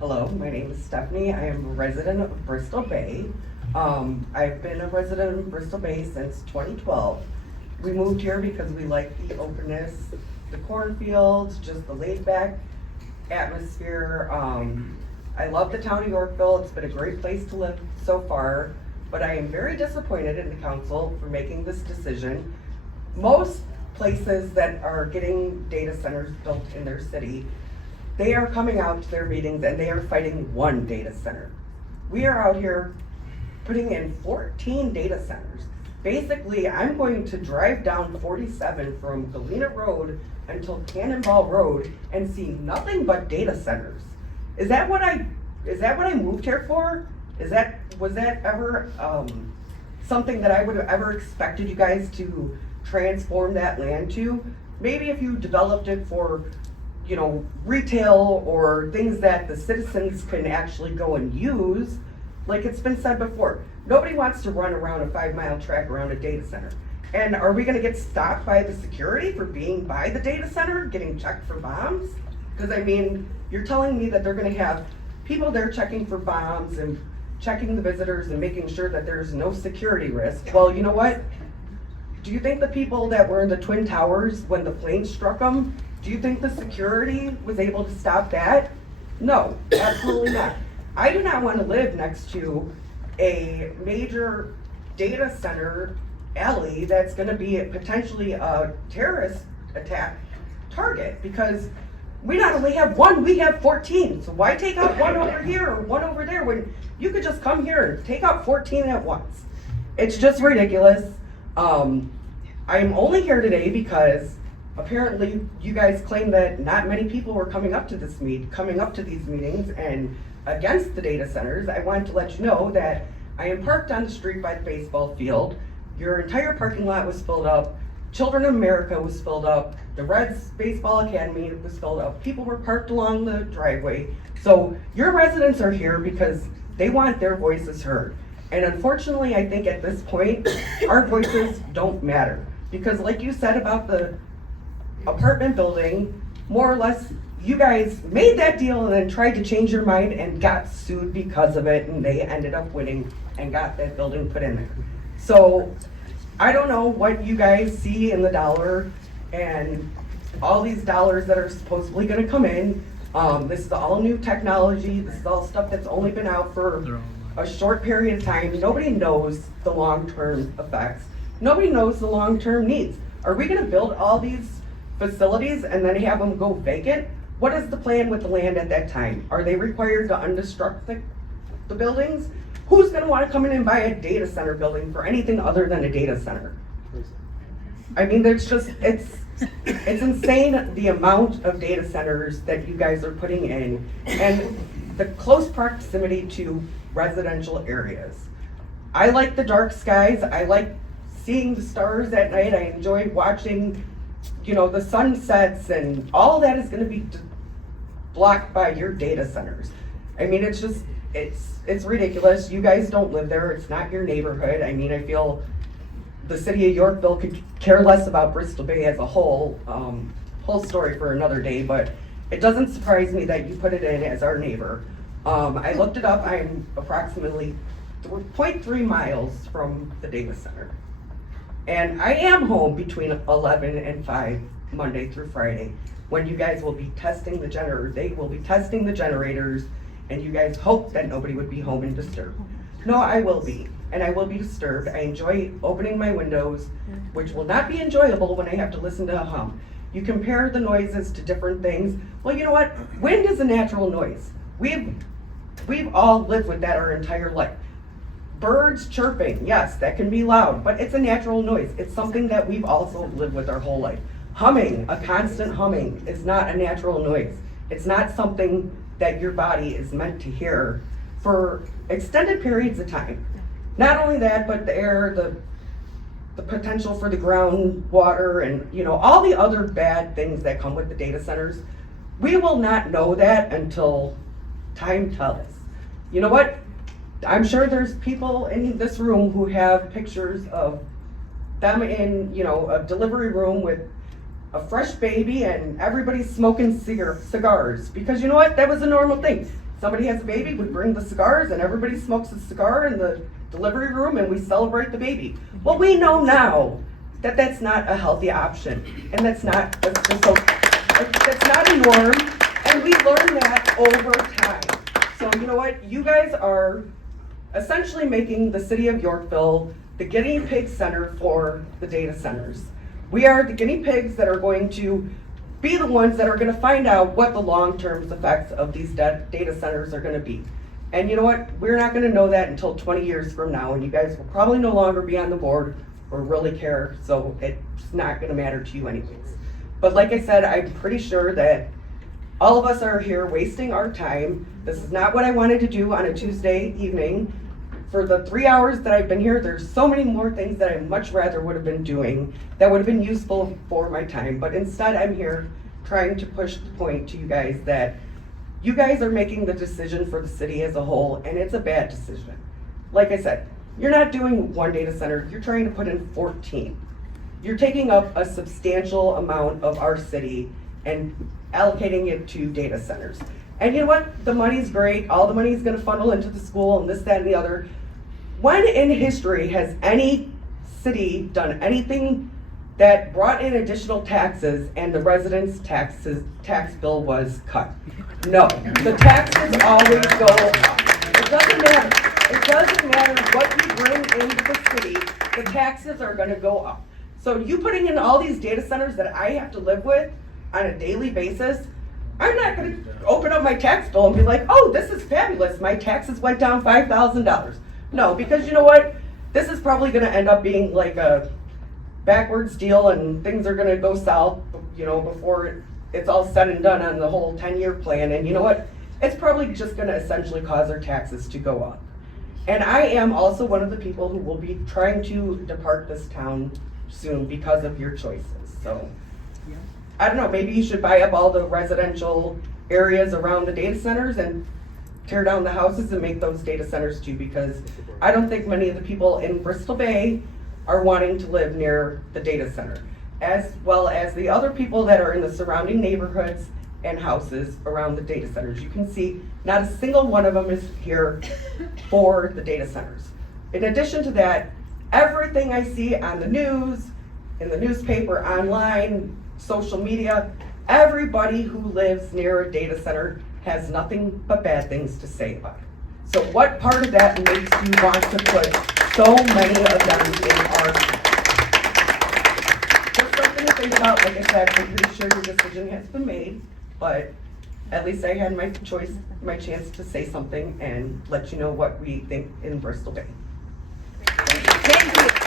Hello, my name is Stephanie. I am a resident of Bristol Bay. I've been a resident of Bristol Bay since 2012. We moved here because we like the openness, the cornfields, just the laid back atmosphere. I love the town of Yorkville. It's been a great place to live so far, but I am very disappointed in the council for making this decision. Most places that are getting data centers built in their city, they are coming out to their meetings and they are fighting one data center. We are out here putting in 14 data centers. Basically, I'm going to drive down 47 from Galena Road until Cannonball Road and see nothing but data centers. Is that what I moved here for? Was that ever something that I would have ever expected you guys to transform that land to? Maybe if you developed it for, retail or things that the citizens can actually go and use. Like it's been said before, nobody wants to run around a 5-mile track around a data center. And are we gonna get stopped by the security for being by the data center, getting checked for bombs? Because you're telling me that they're gonna have people there checking for bombs and checking the visitors and making sure that there's no security risk. Well, you know what? Do you think the people that were in the Twin Towers when the plane struck them, do you think the security was able to stop that? No, absolutely not. I do not want to live next to a major data center alley that's going to be potentially a terrorist attack target, because we not only have one, we have 14. So why take out one over here or one over there when you could just come here and take out 14 at once? It's just ridiculous. I'm only here today because apparently you guys claim that not many people were coming up to these meetings and against the data centers. I wanted to let you know that I am parked on the street by the baseball field. Your entire parking lot was filled up. Children of America was filled up. The Reds Baseball Academy was filled up. People were parked along the driveway. So your residents are here because they want their voices heard. And unfortunately, I think at this point, our voices don't matter. Because like you said about the apartment building, more or less, you guys made that deal and then tried to change your mind and got sued because of it, and they ended up winning and got that building put in there. So I don't know what you guys see in the dollar and all these dollars that are supposedly going to come in. This is all new technology. This is all stuff that's only been out for a short period of time. Nobody knows the long-term effects. Nobody knows the long-term needs. Are we going to build all these facilities and then have them go vacant? What is the plan with the land at that time? Are they required to undestruct the buildings? Who's going to want to come in and buy a data center building for anything other than a data center? It's insane the amount of data centers that you guys are putting in and the close proximity to residential areas. I like the dark skies. I like seeing the stars at night. I enjoy watching, the sunsets, and all that is going to be blocked by your data centers. It's ridiculous. You guys don't live there. It's not your neighborhood. I feel the city of Yorkville could care less about Bristol Bay as a whole story for another day, but it doesn't surprise me that you put it in as our neighbor. I looked it up. I'm approximately 0.3 miles from the data center. And I am home between 11 and 5, Monday through Friday, when you guys will be testing the generator. They will be testing the generators, and you guys hope that nobody would be home and disturbed. No, I will be, and I will be disturbed. I enjoy opening my windows, which will not be enjoyable when I have to listen to a hum. You compare the noises to different things. Well, you know what? Wind is a natural noise. We've all lived with that our entire life. Birds chirping, yes, that can be loud, but it's a natural noise. It's something that we've also lived with our whole life. Humming, a constant humming, is not a natural noise. It's not something that your body is meant to hear for extended periods of time. Not only that, but the air, the potential for the groundwater, and all the other bad things that come with the data centers. We will not know that until time tells. You know what? I'm sure there's people in this room who have pictures of them in, a delivery room with a fresh baby and everybody's smoking cigars, because you know what? That was a normal thing. somebody has a baby, we bring the cigars and everybody smokes a cigar in the delivery room and we celebrate the baby. Well, we know now that that's not a healthy option, and that's not a norm, and we learn that over time. So you know what, you guys are essentially making the city of Yorkville the guinea pig center for the data centers. We are the guinea pigs that are going to be the ones that are going to find out what the long-term effects of these data centers are going to be. And you know what, we're not going to know that until 20 years from now, and you guys will probably no longer be on the board or really care, so it's not going to matter to you anyways. But like I said, I'm pretty sure that all of us are here wasting our time. This is not what I wanted to do on a Tuesday evening. For the 3 hours that I've been here, there's so many more things that I much rather would have been doing that would have been useful for my time. But instead, I'm here trying to push the point to you guys that you guys are making the decision for the city as a whole, and it's a bad decision. Like I said, you're not doing one data center, you're trying to put in 14. You're taking up a substantial amount of our city and allocating it to data centers. And you know what? The money's great. All the money is going to funnel into the school and this, that, and the other. When in history has any city done anything that brought in additional taxes and the residents' tax bill was cut? No. The taxes always go up. It doesn't matter. It doesn't matter what you bring into the city, the taxes are going to go up. So you putting in all these data centers that I have to live with on a daily basis, I'm not going to open up my tax bill and be like, oh, this is fabulous. My taxes went down $5,000. No, because you know what? This is probably going to end up being like a backwards deal, and things are going to go south, you know, before it's all said and done on the whole 10-year plan. And you know what? It's probably just going to essentially cause our taxes to go up. And I am also one of the people who will be trying to depart this town soon because of your choices. So I don't know, maybe you should buy up all the residential areas around the data centers and tear down the houses and make those data centers too, because I don't think many of the people in Bristol Bay are wanting to live near the data center, as well as the other people that are in the surrounding neighborhoods and houses around the data centers. You can see not a single one of them is here for the data centers. In addition to that, everything I see on the news, in the newspaper, online, social media, everybody who lives near a data center has nothing but bad things to say about it. So what part of that makes you want to put so many of them in our town? Just something to think about. Like I said, I'm pretty sure your decision has been made, but at least I had my choice, my chance to say something and let you know what we think in Bristol Bay. Thank you.